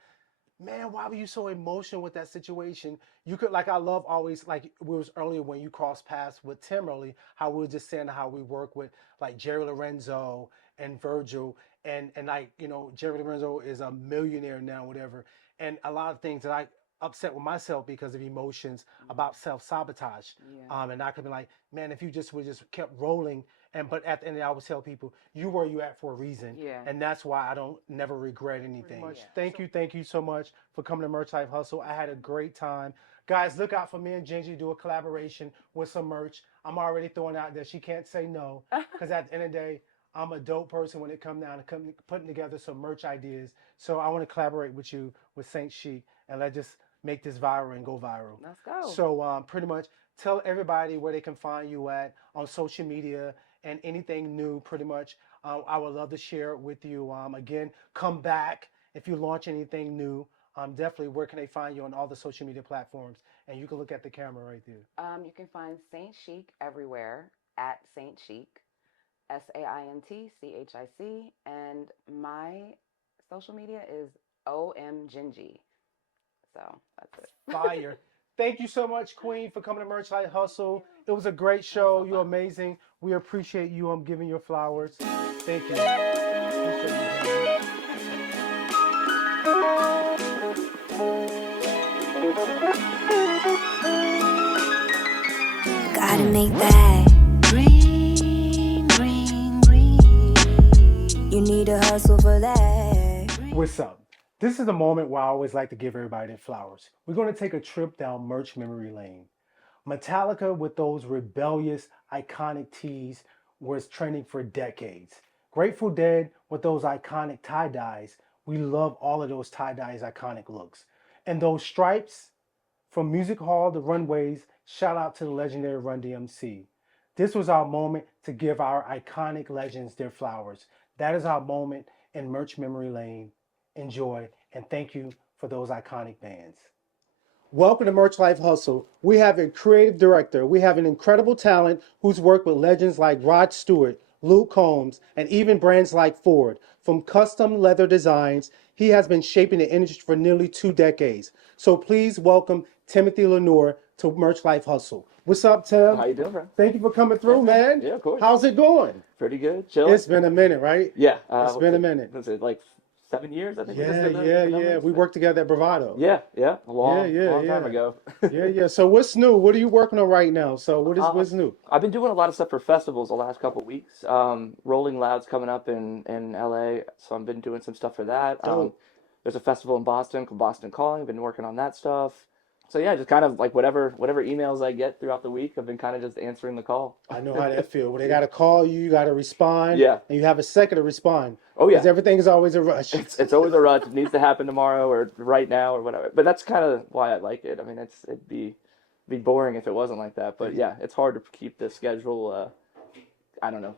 man, why were you so emotional with that situation? You could, like, I love always, like it was earlier when you crossed paths with Tim early, how we were just saying how we work with like Jerry Lorenzo and Virgil, and like, Jerry Lorenzo is a millionaire now, whatever. And a lot of things that I upset with myself because of emotions about self-sabotage. Yeah. And I could be like, man, if you just would just kept rolling. But at the end, I always tell people, you where you at for a reason. Yeah. And that's why I don't never regret anything. Yeah. Thank you so much for coming to Merch Life Hustle. I had a great time. Guys, look out for me and Gingie do a collaboration with some merch. I'm already throwing out there. She can't say no, because at the end of the day, I'm a dope person when it comes down to putting together some merch ideas. So I want to collaborate with you with Saint Chic, and let's just make this viral and go viral. Let's go. So pretty much tell everybody where they can find you at on social media and anything new, pretty much. I would love to share it with you. Again, come back if you launch anything new. Definitely, where can they find you on all the social media platforms? And you can look at the camera right there. You can find Saint Chic everywhere at Saint Chic, SAINTCHIC, and my social media is OMGingie. So that's it. Fire. Thank you so much, Queen, for coming to Merch Life Hustle. It was a great show. You're amazing. We appreciate you giving your flowers. Thank you. Appreciate you. Gotta make that green, green, green. You need to hustle for that. What's up? This is the moment where I always like to give everybody their flowers. We're going to take a trip down merch memory lane. Metallica with those rebellious, iconic tees was trending for decades. Grateful Dead with those iconic tie-dyes. We love all of those tie-dyes, iconic looks. And those stripes from Music Hall to Runways, shout out to the legendary Run DMC. This was our moment to give our iconic legends their flowers. That is our moment in Merch Memory Lane. Enjoy, and thank you for those iconic bands. Welcome to Merch Life Hustle. We have a creative director. We have an incredible talent who's worked with legends like Rod Stewart, Luke Holmes, and even brands like Ford. From custom leather designs, he has been shaping the industry for nearly 2 decades. So please welcome Timothy LeNoire to Merch Life Hustle. What's up, Tim? How you doing, bro? Thank you for coming through, man. Yeah, of course. How's it going? Pretty good. Chill. It's been a minute, right? Yeah. It's been a minute. Was it like 7 years? I think. Yeah. We worked together at Bravado. Yeah. A long time ago. Yeah. So what's new? What are you working on right now? So what's new? I've been doing a lot of stuff for festivals the last couple of weeks. Rolling Loud's coming up in LA, so I've been doing some stuff for that. Dope. There's a festival in Boston called Boston Calling. Been working on that stuff. So yeah, just kind of like whatever emails I get throughout the week, I've been kind of just answering the call. I know how that feels. When they got to call you, you got to respond, Yeah. and you have a second to respond. Oh Because yeah. everything is always a rush. It's always a rush. It needs to happen tomorrow or right now or whatever. But that's kind of why I like it. I mean, it'd be boring if it wasn't like that. But yeah, it's hard to keep the schedule. I don't know.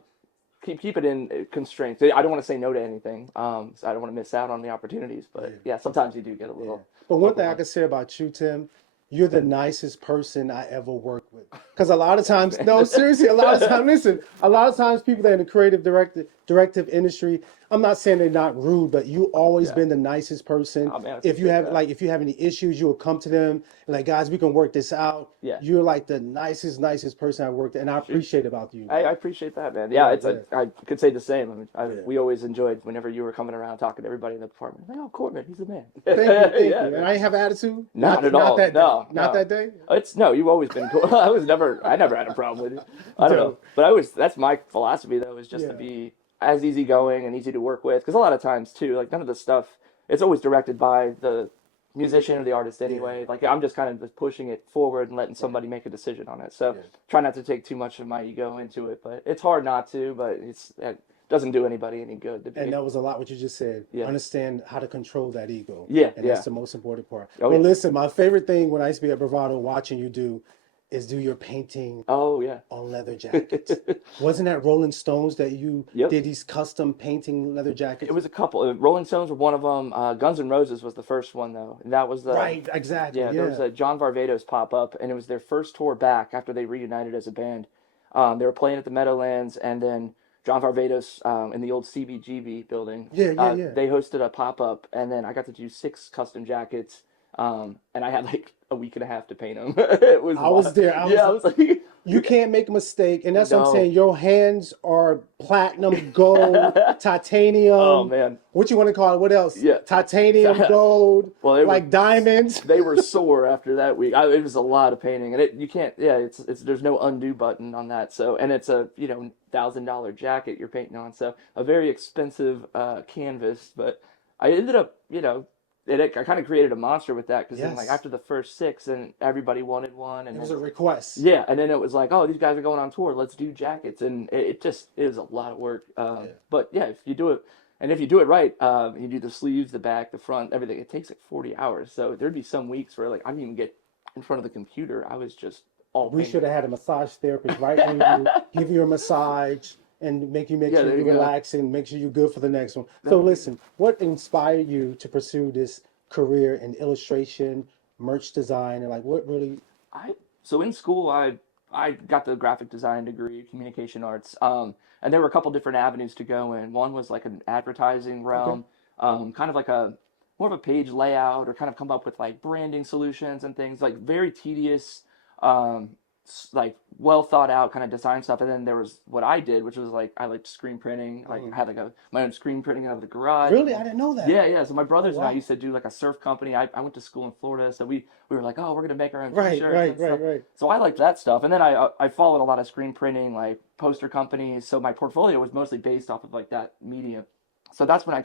Keep it in constraints. I don't want to say no to anything. So I don't want to miss out on the opportunities. But yeah, sometimes you do get a little. But one thing I can say about you, Tim, you're the nicest person I ever worked with. Because a lot of times, no, seriously, a lot of times, listen, a lot of times people that are in the creative directive industry, I'm not saying they're not rude, but you always been the nicest person. Oh, man, if you have if you have any issues, you'll come to them and like, guys, we can work this out. Yeah. You're like the nicest person I worked with, and I appreciate about you. I appreciate that, man. Yeah, I could say the same. I mean, Yeah. we always enjoyed whenever you were coming around talking to everybody in the department. Like, oh, Corman, he's the man. Thank you. Yeah. And I didn't have attitude. Not at all. That No, day. Not no. that day. You've always been cool. I never had a problem with it. I don't know. But that's my philosophy though, is just to be as easygoing and easy to work with. Because a lot of times too, like none of the stuff, it's always directed by the musician or the artist anyway. Like I'm just kind of just pushing it forward and letting somebody make a decision on it. So try not to take too much of my ego into it, but it's hard not to, but it doesn't do anybody any good. And that was a lot what you just said. Yeah. Understand how to control that ego. Yeah, And that's the most important part. Oh, well, yeah. listen, my favorite thing when I used to be at Bravado watching you do your painting Oh yeah. on leather jackets. Wasn't that Rolling Stones that you Yep. did these custom painting leather jackets? It was a couple. Rolling Stones were one of them. Guns N' Roses was the first one though, and that was the Right, exactly. Yeah, there was a John Varvatos pop up, and it was their first tour back after they reunited as a band. They were playing at the Meadowlands, and then John Varvatos in the old CBGB building. Yeah. They hosted a pop up, and then I got to do 6 custom jackets, and I had like a week and a half to paint them. It was. I was there. I was like, you can't make a mistake, and that's what I'm No. saying. Your hands are platinum, gold, titanium. Oh man. What you want to call it? What else? Yeah. Titanium, gold, Well, they like were- diamonds. They were sore after that week. It was a lot of painting, and you can't. Yeah, it's there's no undo button on that. So, and it's a $1,000 jacket you're painting on. So a very expensive canvas. But I ended up I kind of created a monster with that because then like Yes. after the first 6, and everybody wanted one, and It was then- a request. yeah, and then it was like, oh, these guys are going on tour. Let's do jackets, and it was a lot of work. But yeah, if you do it right, you do the sleeves, the back, the front, everything. It takes like 40 hours. So there'd be some weeks where like I didn't even get in front of the computer. I was just all We painting. should have had a massage therapist right when you give you a massage and make Yeah, sure there you you go. relax and make sure you're good for the next one. So listen, what inspired you to pursue this career in illustration, merch design, and like what really? So in school, I got the graphic design degree, communication arts, and there were a couple different avenues to go in. One was like an advertising realm, kind of like more of a page layout, or kind of come up with like branding solutions and things like very tedious, like well thought out kind of design stuff. And then there was what I did, which was like I liked screen printing. Like I had like my own screen printing out of the garage. Really, I didn't know that. Yeah. So my brothers and I wow. used to do like a surf company. I went to school in Florida, so we were like, oh, we're gonna make our own Right, t-shirts right, and stuff. right. So I liked that stuff, and then I followed a lot of screen printing, like poster companies. So my portfolio was mostly based off of like that medium. So that's when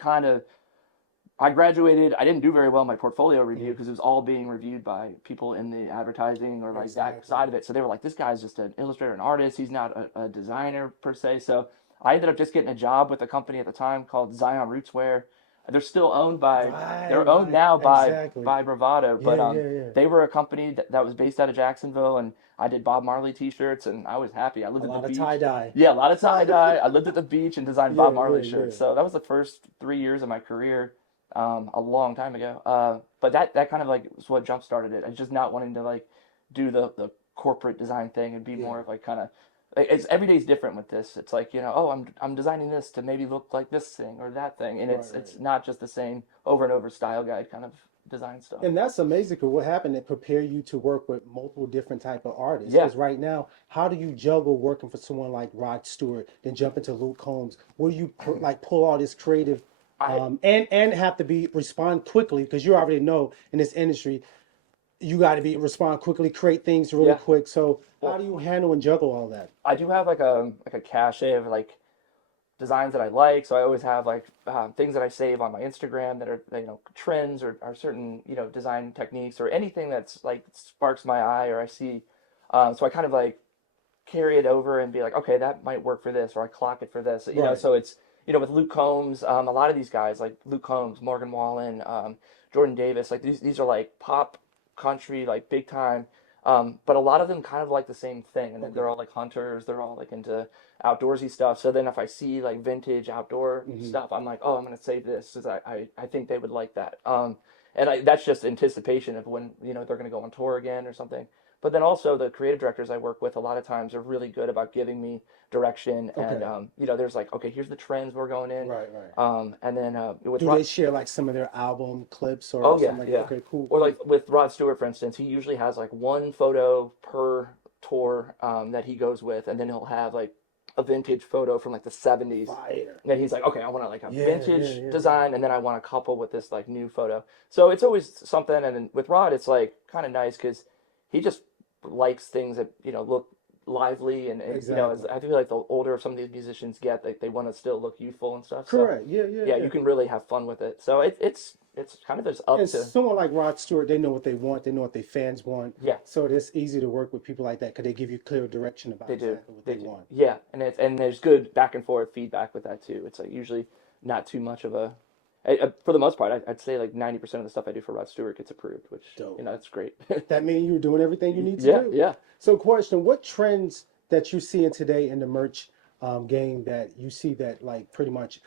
I graduated. I didn't do very well in my portfolio review because it was all being reviewed by people in the advertising or like that side of it. So they were like, this guy's just an illustrator, an artist. He's not a designer per se. So I ended up just getting a job with a company at the time called Zion Rootswear. They're still owned by, they're owned now by Bravado, but they were a company that was based out of Jacksonville, and I did Bob Marley t-shirts, and I was happy. I lived A at lot the of beach. tie-dye. Yeah, a lot of tie-dye. I lived at the beach and designed Bob Marley yeah. shirts. So that was the first 3 years of my career, a long time ago. But that kind of like was what jump started it. I was just not wanting to like do the corporate design thing and be more of like kind of, it's every day's different with this. It's like, oh, I'm designing this to maybe look like this thing or that thing, and it's not just the same over and over style guide kind of design stuff. And that's amazing because what happened to prepare you to work with multiple different type of artists. Yeah. Because right now, how do you juggle working for someone like Rod Stewart, then jump into Luke Holmes? Where do you like pull all this creative and have to respond quickly because you already know in this industry you got to respond quickly, create things really quick. So how do you handle and juggle all that? I do have like a cachet of like designs that I like. So I always have like things that I save on my Instagram that are, trends or certain, design techniques or anything that's like sparks my eye or I see. So I kind of like carry it over and be like, okay, that might work for this, or I clock it for this. Right. So it's, with Luke Holmes, a lot of these guys like Luke Holmes, Morgan Wallen, Jordan Davis, like these are like pop country, like big time. But a lot of them kind of like the same thing, and they're all like hunters. They're all like into outdoorsy stuff. So then if I see like vintage outdoor stuff, I'm like, oh, I'm gonna save this because I think they would like that. That's just anticipation of when they're gonna go on tour again or something. But then also the creative directors I work with a lot of times are really good about giving me direction and there's like, okay, here's the trends we're going in. Right, right. And then with Do Rod, they share like some of their album clips or oh something like yeah. that? Okay, cool. Or like with Rod Stewart, for instance, he usually has like one photo per tour that he goes with, and then he'll have like a vintage photo from like the 70s. Fire. And then he's like, okay, I want like a Yeah, vintage yeah. design, and then I want to couple with this like new photo. So it's always something. And then with Rod, it's like kind of nice because he just likes things that look lively and Exactly. I feel like the older some of these musicians get, they want to still look youthful and stuff. Correct. So Yeah. you can really have fun with it. So it's kind of just up And to someone like Rod Stewart, they know what they want. They know what their fans want. yeah. So it's easy to work with people like that because they give you clear direction about They do. exactly what they want. Yeah, and there's good back and forth feedback with that too. It's like usually not too much of for the most part, I'd say like 90% of the stuff I do for Rod Stewart gets approved, which Dope. that's great. That means you're doing everything you need to Yeah, do. yeah. So question, what trends that you're seeing today in the merch game that you see that like pretty much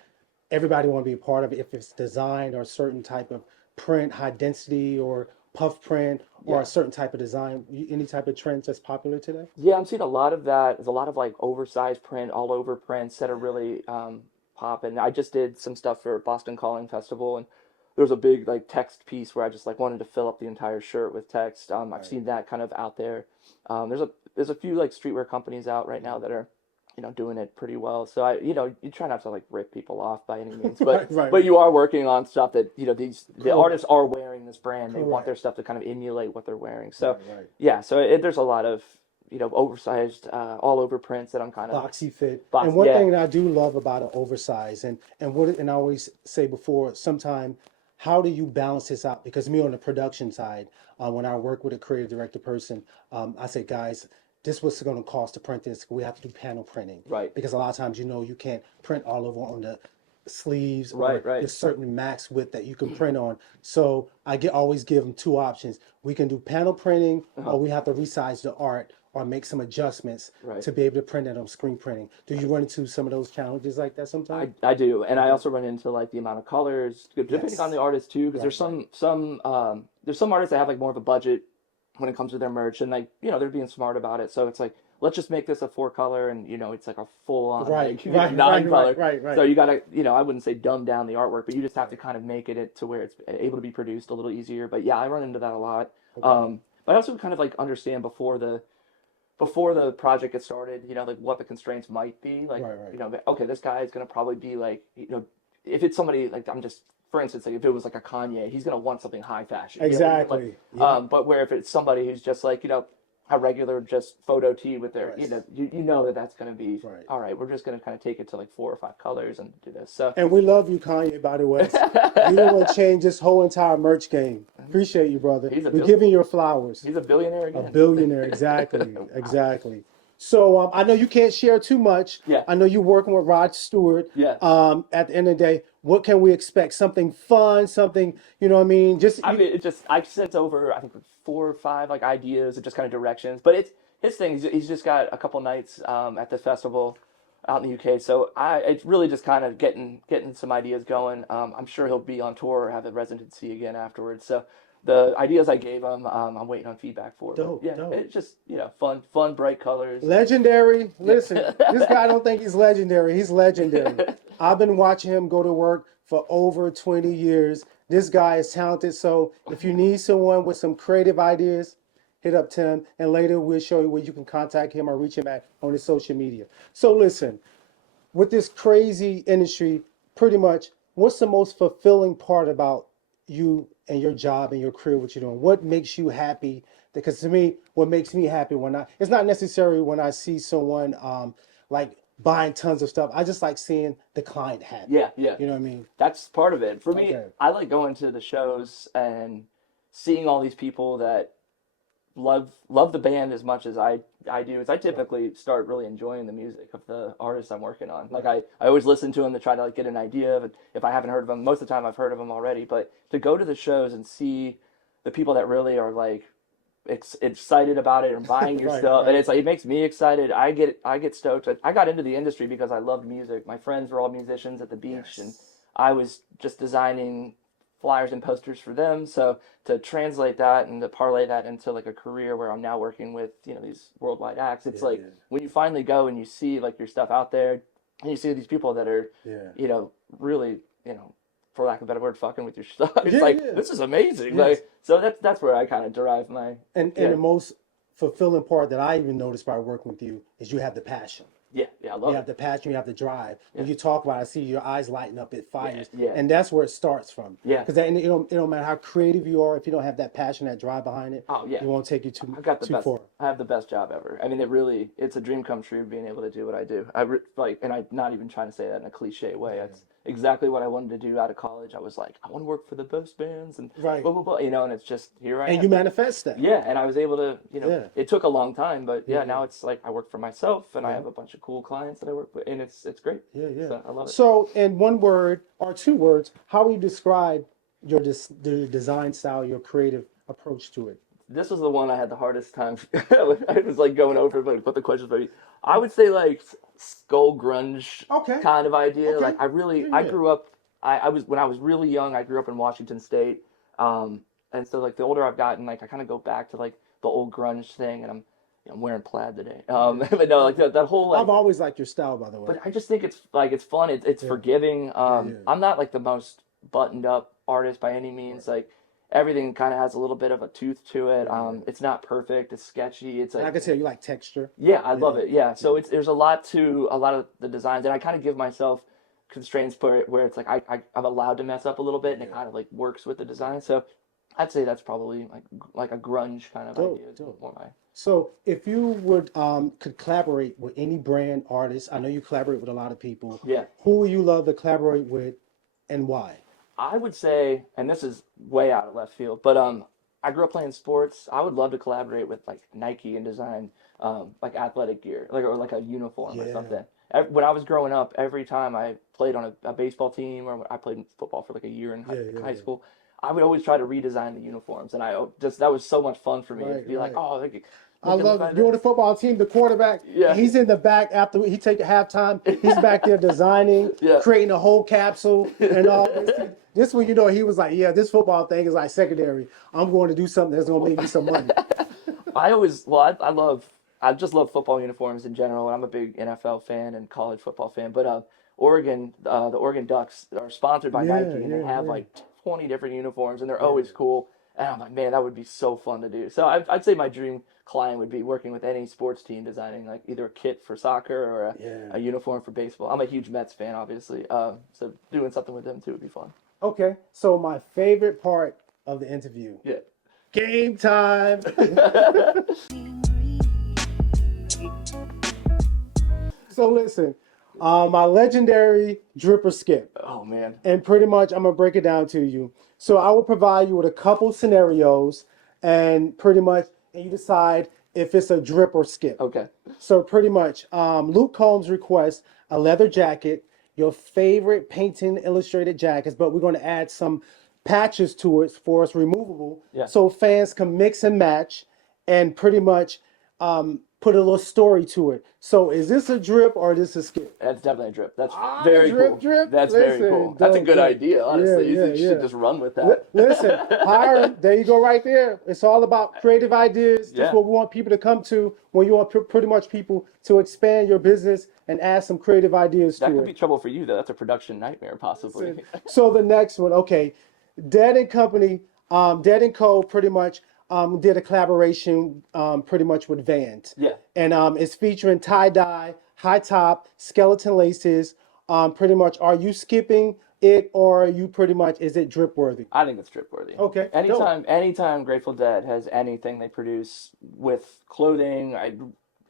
everybody want to be a part of it, if it's design or a certain type of print, high density or puff print or Yeah. a certain type of design, any type of trends that's popular today? Yeah, I'm seeing a lot of that. There's a lot of like oversized print, all over prints that are really popping. I just did some stuff for Boston Calling Festival, and there was a big like text piece where I just like wanted to fill up the entire shirt with text. I've seen that kind of out there. There's a few like streetwear companies out right now that are doing it pretty well. So you try not to like rip people off by any means, but Right. but you are working on stuff that the Cool. artists are wearing this brand. They want Correct. their stuff to kind of emulate what they're wearing. So Right. yeah, so there's a lot of oversized all over prints that I'm kind of Boxy fit. Box- And one yeah. thing that I do love about an oversize and I always say before, sometime, how do you balance this out? Because me on the production side, when I work with a creative director person, I say, guys, this was going to cost to print this. We have to do panel printing. Right. Because a lot of times, you can't print all over on the sleeves. Right, right. There's certain max width that you can print on. So I always give them two options. We can do panel printing or we have to resize the art or make some adjustments Right. to be able to print it on screen printing. Do you run into some of those challenges like that sometimes? I do, and I also run into like the amount of colors, depending Yes. on the artist too, because Right, there's some artists that have like more of a budget when it comes to their merch, and like they're being smart about it. So it's like, let's just make this a 4-color, and it's like a full on Right, like, right, 9-color. right. So you gotta I wouldn't say dumb down the artwork, but you just have to kind of make it to where it's able to be produced a little easier. But yeah, I run into that a lot. But I also kind of like understand before the project gets started, like what the constraints might be. Like, Right. Okay, this guy is going to probably be like, if it's somebody like, for instance, like if it was like a Kanye, he's going to want something high fashion. Exactly. But where if it's somebody who's just like, a regular just photo tee with their, Right. you know that's going to be, Right. all right, we're just going to kind of take it to like 4 or 5 colors and do this. So, And we love you, Kanye, by the way. You don't want to change this whole entire merch game. Appreciate you, brother. He's a We're giving you your flowers. he's a billionaire A again. billionaire, exactly. Exactly. So I know you can't share too much. Yeah. I know you're working with Rod Stewart. Yeah. At the end of the day, what can we expect? Something fun, something, you know what I mean? I sent over, I think 4 or 5 like ideas and just kind of directions, but it's his thing. He's just got a couple nights at this festival out in the UK, so it's really just kind of getting some ideas going. I'm sure he'll be on tour or have a residency again afterwards. So the ideas I gave him, I'm waiting on feedback for. But Dope, yeah, dope. it's just fun, bright colors. Legendary. Listen, this guy don't think he's legendary. He's legendary. I've been watching him go to work for over 20 years. This guy is talented. So if you need someone with some creative ideas, hit up Tim, and later we'll show you where you can contact him or reach him at on his social media. So listen, with this crazy industry, pretty much, what's the most fulfilling part about you and your job and your career, what you're doing? What makes you happy? Because to me, what makes me happy it's not necessarily when I see someone like buying tons of stuff. I just like seeing the client happy. Yeah, yeah. You know what I mean? That's part of it. For me, Okay. I like going to the shows and seeing all these people that love the band as much as I do. Is I typically start really enjoying the music of the artists I'm working on. Like I always listen to them to try to like get an idea of it. If I haven't heard of them, most of the time I've heard of them already. But to go to the shows and see the people that really are like excited about it and buying your Right, stuff, right. and it's like it makes me excited. I get stoked. I got into the industry because I loved music. My friends were all musicians at the beach, and I was just designing flyers and posters for them. So to translate that and to parlay that into like a career where I'm now working with these worldwide acts, it's like when you finally go and you see like your stuff out there, and you see these people that are really for lack of a better word, fucking with your stuff. It's this is amazing. Yes. Like, so that's where I kind of derive my And the most fulfilling part that I even noticed by working with you is you have the passion. I love You it. have the passion, you have the drive. When you talk about it, I see your eyes lighting up, it fires. Yeah. And that's where it starts from. Yeah. Because it don't matter how creative you are, if you don't have that passion, that drive behind it, it won't take you too far. I have the best job ever. I mean, it's a dream come true being able to do what I do. And I'm not even trying to say that in a cliche way. It's exactly what I wanted to do out of college. I was like, I want to work for the best bands and blah, blah, blah, and it's just, here I am. And you manifest that. Yeah, and I was able to, it took a long time, but now it's like I work for myself and I have a bunch of cool clients that I work with, and it's great. So I love it. So, in one word or two words, how would you describe the design style, your creative approach to it? This was the one I had the hardest time. I was like going over what the questions would be. I would say like skull grunge kind of idea. Okay. Like I grew up. I was when I was really young. I grew up in Washington State, and so like the older I've gotten, like I kind of go back to like the old grunge thing, and I'm wearing plaid today. But no, like that whole. Like, I've always liked your style, by the way. but I just think it's fun. It's forgiving. I'm not like the most buttoned up artist by any means. Like everything kind of has a little bit of a tooth to it. It's not perfect. It's sketchy. It's like, I can tell you like texture. Yeah, I love it. Yeah, so there's a lot of the designs, and I kind of give myself constraints where it's like I'm allowed to mess up a little bit, and it kind of like works with the design. So I'd say that's probably like a grunge kind of idea. So if you would could collaborate with any brand artist, I know you collaborate with a lot of people. Yeah. Who would you love to collaborate with, and why? I would say, and this is way out of left field, but I grew up playing sports. I would love to collaborate with like Nike and design like athletic gear, or like a uniform or something. When I was growing up, every time I played on a baseball team or I played football for like a year in high school, I would always try to redesign the uniforms, and that was so much fun for me to be like, oh, I love it. You're on the football team, the quarterback. Yeah. He's in the back after he take a halftime. He's back there designing, creating a whole capsule and all this. This one, he was like, this football thing is like secondary. I'm going to do something that's going to make me some money. I just love football uniforms in general, and I'm a big NFL fan and college football fan. But the Oregon Ducks are sponsored by Nike, and they have like 20 different uniforms, and they're always cool. And I'm like, man, that would be so fun to do. So I'd say my dream client would be working with any sports team, designing like either a kit for soccer or a uniform for baseball. I'm a huge Mets fan, obviously. So doing something with them too would be fun. Okay. So my favorite part of the interview. Yeah. Game time. So listen, my legendary drip or skip. Oh man. And pretty much I'm gonna break it down to you. So I will provide you with a couple scenarios, and you decide if it's a drip or skip. Okay. So pretty much, Luke Holmes requests a leather jacket, your favorite painting illustrated jackets, but we're going to add some patches to it for us removable, so fans can mix and match, and pretty much put a little story to it. So is this a drip or is this a skip? That's definitely a drip. That's very cool. Drip. That's Listen, very cool. That's a good idea, honestly. You should just run with that. Listen, Hiram, there you go right there. It's all about creative ideas. That's what we want people to come to when you want pretty much people to expand your business and add some creative ideas to it. That could be trouble for you, though. That's a production nightmare, possibly. So the next one, okay. Dead & Company, Dead & Co. pretty much did a collaboration pretty much with Vans. Yeah. And it's featuring tie-dye, high top, skeleton laces. Pretty much, are you skipping it, or are you pretty much, is it drip worthy? I think it's drip worthy. Okay. Anytime Grateful Dead has anything they produce with clothing,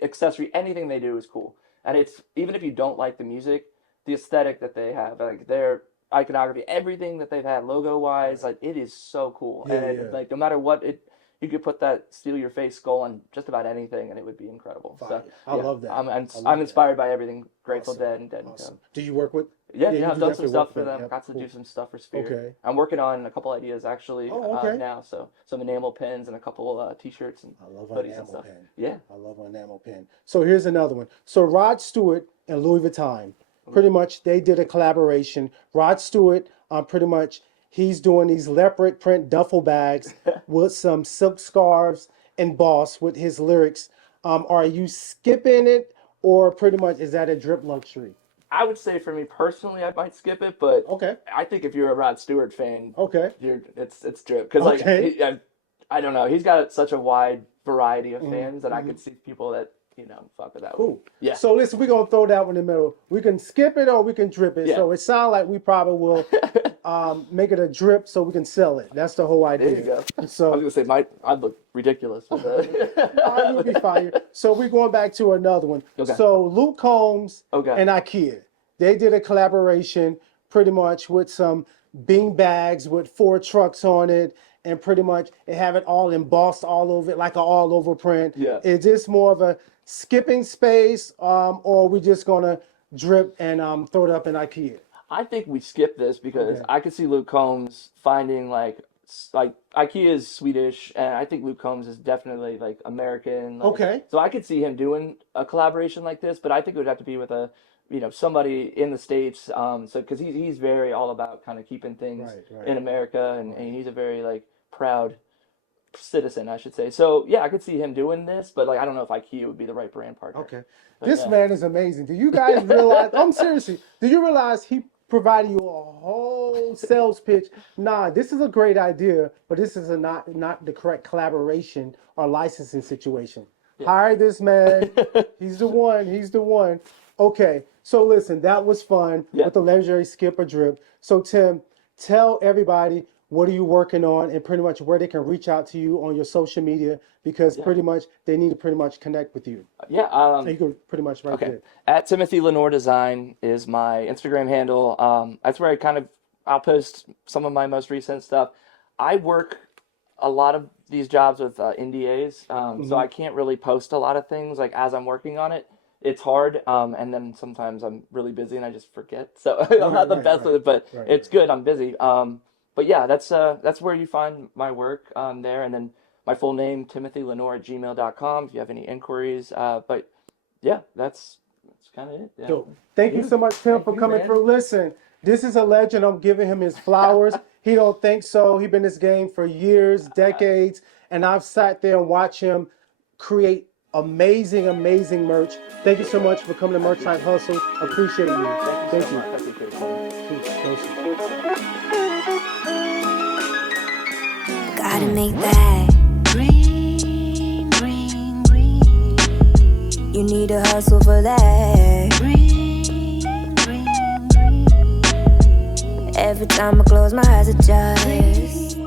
accessory, anything they do is cool. and it's even if you don't like the music, the aesthetic that they have, like their iconography, everything that they've had logo wise, like it is so cool. Yeah, And yeah. like no matter what it, you could put that steal your face skull on just about anything, and it would be incredible. Fire. So I love that. I'm I love I'm that. inspired by everything Grateful Awesome. Dead and Dead and Awesome. Co. Do you work with? Yeah, you I've do done some definitely stuff work for with them. Yep, Got to cool. do some stuff for Sphere. Okay. I'm working on a couple ideas actually Oh, okay. now. So some enamel pins and a couple t-shirts and I love hoodies and enamel stuff. pen. Yeah. I love an enamel pen. So here's another one. So Rod Stewart and Louis Vuitton, pretty much they did a collaboration. Rod Stewart, pretty much he's doing these leopard print duffel bags with some silk scarves embossed with his lyrics. Are you skipping it, or pretty much is that a drip luxury? I would say for me personally, I might skip it, but Okay. I think if you're a Rod Stewart fan, Okay. it's drip because like Okay. I don't know, he's got such a wide variety of fans that I could see people that fuck with that. Cool. Yeah. So listen, we're gonna throw that one in the middle. We can skip it or we can drip it. Yeah. So it sounds like we probably will make it a drip so we can sell it. That's the whole idea. There you go. I So was gonna say I'd look ridiculous with you'll be fine. So we're going back to another one. Okay. So Luke Holmes Okay. and IKEA, they did a collaboration pretty much with some bean bags with 4 trucks on it, and pretty much it have it all embossed all over it like an all over print. Yeah. Is this more of a skipping space, or are we just gonna drip and throw it up in IKEA? I think we skip this because Okay. I could see Luke Combs finding like IKEA is Swedish, and I think Luke Combs is definitely like American. Like, Okay. So I could see him doing a collaboration like this, but I think it would have to be with a somebody in the States. So because he's very all about kind of keeping things Right. in America, and he's a very like proud citizen, I should say. So yeah, I could see him doing this, but like I don't know if IKEA would be the right brand partner. Okay. But, This yeah. man is amazing. Do you guys realize? I'm seriously. Do you realize he provided you a whole sales pitch? Nah, this is a great idea, but this is not the correct collaboration or licensing situation. Hire this man. He's the one. He's the one. Okay. So listen, that was fun with the legendary skip or drip. So Tim, tell everybody what are you working on and pretty much where they can reach out to you on your social media, because pretty much they need to pretty much connect with you. Yeah. You can pretty much right there. At Timothy Lenore Design is my Instagram handle. That's where I'll post some of my most recent stuff. I work a lot of these jobs with NDAs, so I can't really post a lot of things like as I'm working on it. It's hard, and then sometimes I'm really busy and I just forget. So I'm not the best with it, but it's good. I'm busy. But yeah, that's where you find my work there, and then my full name, timothylenore@gmail.com, if you have any inquiries. But yeah, that's kind of it. Yeah. So thank you so much, Tim, for coming through. Listen, this is a legend. I'm giving him his flowers. He don't think so. He been in this game for years, decades, and I've sat there and watched him create amazing merch. Thank you so much for coming to Merch Type Hustle. Appreciate you. Thank you. I appreciate it. Gotta make that green. You need to hustle for that green. Every time I close my eyes, it just